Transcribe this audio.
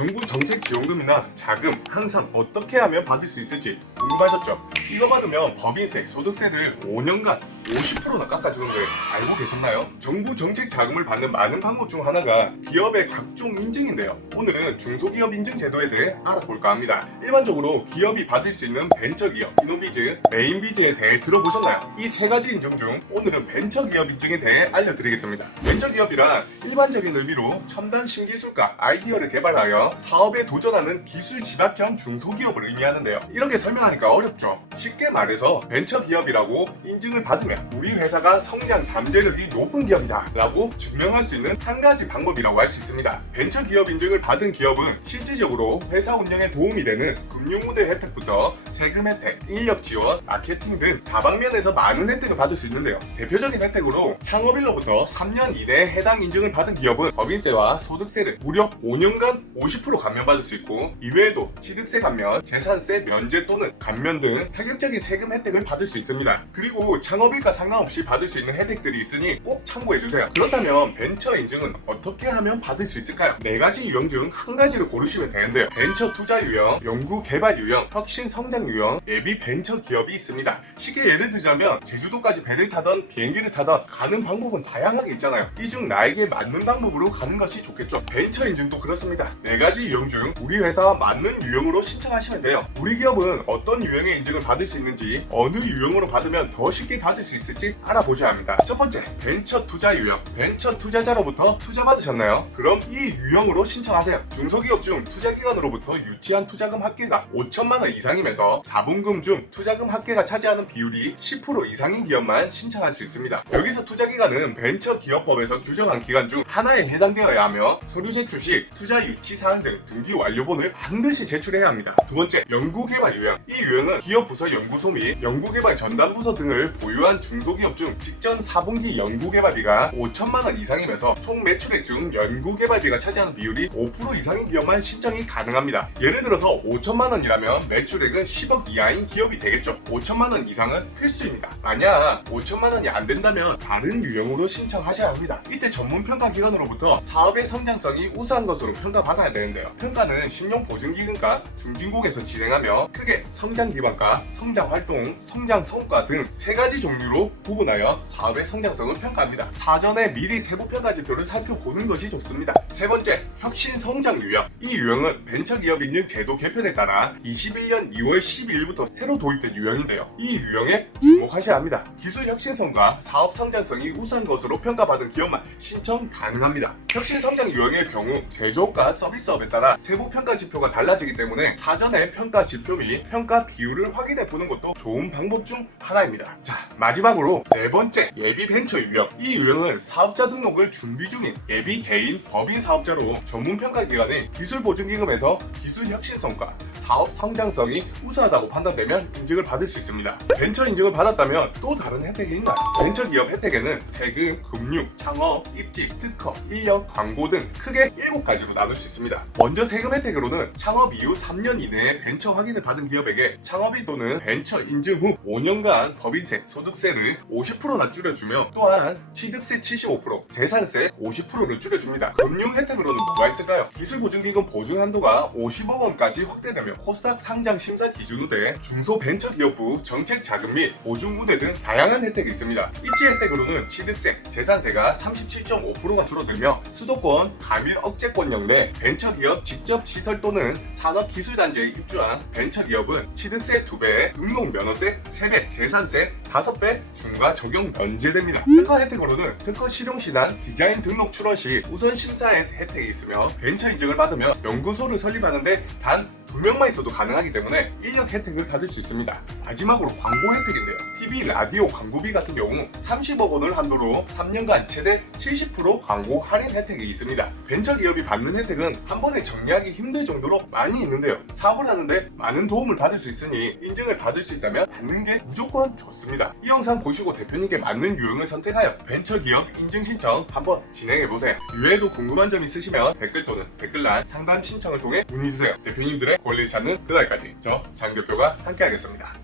정부 정책 지원금이나 자금 항상 어떻게 하면 받을 수 있을지 궁금하셨죠? 이거 받으면 법인세, 소득세를 5년간 50%나 깎아주는 걸 알고 계셨나요? 정부 정책 자금을 받는 많은 방법 중 하나가 기업의 각종 인증인데요. 오늘은 중소기업 인증 제도에 대해 알아볼까 합니다. 일반적으로 기업이 받을 수 있는 벤처기업, 이노비즈, 메인비즈에 대해 들어보셨나요? 이 세 가지 인증 중 오늘은 벤처기업 인증에 대해 알려드리겠습니다. 벤처기업이란 일반적인 의미로 첨단 신기술과 아이디어를 개발하여 사업에 도전하는 기술 집약형 중소기업을 의미하는데요. 이렇게 설명하니까 어렵죠? 쉽게 말해서 벤처기업이라고 인증을 받으면 우리 회사가 성장 잠재력이 높은 기업이다 라고 증명할 수 있는 한 가지 방법이라고 할 수 있습니다. 벤처기업 인증을 받은 기업은 실질적으로 회사 운영에 도움이 되는 금융모델 혜택부터 세금 혜택, 인력 지원, 마케팅 등 다방면에서 많은 혜택을 받을 수 있는데요. 대표적인 혜택으로 창업일로부터 3년 이내에 해당 인증을 받은 기업은 법인세와 소득세를 무려 5년간 50% 감면받을 수 있고, 이외에도 취득세 감면, 재산세 면제 또는 감면 등 파격적인 세금 혜택을 받을 수 있습니다. 그리고 창업일과 상관없이 받을 수 있는 혜택들이 있으니 꼭 참고해주세요. 그렇다면 벤처 인증은 어떻게 하면 받을 수 있을까요? 4가지 유형 중 한 가지를 고르시면 되는데요. 벤처 투자 유형, 연구 개발 유형, 혁신 성장 유형, 예비 벤처 기업이 있습니다. 쉽게 예를 들자면 제주도까지 배를 타던 비행기를 타던 가는 방법은 다양하게 있잖아요. 이 중 나에게 맞는 방법으로 가는 것이 좋겠죠. 벤처 인증도 그렇습니다. 4가지 유형 중 우리 회사와 맞는 유형으로 신청하시면 돼요. 우리 기업은 어떤 유형의 인증을 받을 수 있는지, 어느 유형으로 받으면 더 쉽게 받을 수 있을지 알아보셔야 합니다. 첫 번째, 벤처 투자 유형. 벤처 투자자로부터 투자 받으셨나요? 그럼 이 유형으로 신청하세요. 중소기업 중 투자기관으로부터 유치한 투자금 합계가 5천만 원 이상이면서 자본금 중 투자금 합계가 차지하는 비율이 10% 이상인 기업만 신청할 수 있습니다. 여기서 투자기관은 벤처기업법에서 규정한 기관 중 하나에 해당되어야 하며, 서류 제출 시 투자 유치 사항 등 등기 완료본을 반드시 제출해야 합니다. 두 번째, 연구개발 유형. 이 유형은 기업 부서 연구소 및 연구개발 전담 부서 등을 보유한 중소기업 중 직전 4분기 연구개발비가 5천만 원 이상이면서 총 매출액 중 연구개발비가 차지하는 비율이 5% 이상인 기업만 신청이 가능합니다. 예를 들어서 5천만 원이라면 매출액은 10억 이하인 기업이 되겠죠. 5천만 원 이상은 필수입니다. 만약 5천만 원이 안 된다면 다른 유형으로 신청하셔야 합니다. 이때 전문평가기관으로부터 사업의 성장성이 우수한 것으로 평가받아야 되는데요. 평가는 신용보증기금과 중진국에서 진행하며 크게 성장기반과, 성장활동, 성장성과 등 3가지 종류로 구분하여 사업의 성장성을 평가합니다. 사전에 미리 세부평가 지표를 살펴보는 것이 좋습니다. 세 번째, 혁신성장 유형. 이 유형은 벤처기업 인증 제도 개편에 따라 21년 2월 12일부터 새로 도입된 유형인데요. 이 유형에 주목하셔야 합니다. 기술 혁신성과 사업 성장성이 우수한 것으로 평가받은 기업만 신청 가능합니다. 혁신성장 유형의 경우 제조업과 서비스업에 따라 세부 평가 지표가 달라지기 때문에 사전에 평가 지표 및 평가 비율을 확인해 보는 것도 좋은 방법 중 하나입니다. 자, 마지막으로 4번째, 예비 벤처 유형. 이 유형은 사업자 등록을 준비 중인 예비 개인 법인 사업자로 전문평가기관의 기술보증기금에서 기술 혁신성과 사업 성장성이 우수하다고 판단되면 인증을 받을 수 있습니다. 벤처 인증을 받았다면 또 다른 혜택이 있나요? 벤처기업 혜택에는 세금, 금융, 창업, 입지, 특허, 인력, 광고 등 크게 7가지로 나눌 수 있습니다. 먼저 세금 혜택으로는 창업 이후 3년 이내에 벤처 확인을 받은 기업에게 창업일 또는 벤처 인증 후 5년간 법인세, 소득세를 50%나 줄여주며, 또한 취득세 75%, 재산세 50%를 줄여줍니다. 금융 혜택으로는 뭐가 있을까요? 기술보증기금 보증 한도가 50억 원까지 확대되며 코스닥 상장 심사 기준으로 돼 중소벤처기업부 정책 자금 및 보증 우대 등 다양한 혜택이 있습니다. 입지 혜택으로는 취득세, 재산세가 37.5%가 줄어들며 수도권 가밀 억제권역 내 벤처기업 직접 시설 또는 산업기술단지에 입주한 벤처기업은 취득세 2배, 등록 면허세 3배, 재산세 5배 중과 적용 면제됩니다. 특허 혜택으로는 특허 실용시난 디자인 등록 출원 시 우선 심사의 혜택이 있으며, 벤처 인증을 받으면 연구소를 설립하는데 단 2명만 있어도 가능하기 때문에 인력 혜택을 받을 수 있습니다. 마지막으로 광고 혜택인데요. TV, 라디오 광고비 같은 경우 30억 원을 한도로 3년간 최대 70% 광고 할인 혜택이 있습니다. 벤처기업이 받는 혜택은 한 번에 정리하기 힘들 정도로 많이 있는데요. 사업을 하는데 많은 도움을 받을 수 있으니 인증을 받을 수 있다면 받는 게 무조건 좋습니다. 이 영상 보시고 대표님께 맞는 유형을 선택하여 벤처기업 인증 신청 한번 진행해보세요. 이외에도 궁금한 점 있으시면 댓글 또는 댓글란 상담 신청을 통해 문의주세요. 대표님들의 권리를 찾는 그날까지 저 장 대표가 함께 하겠습니다.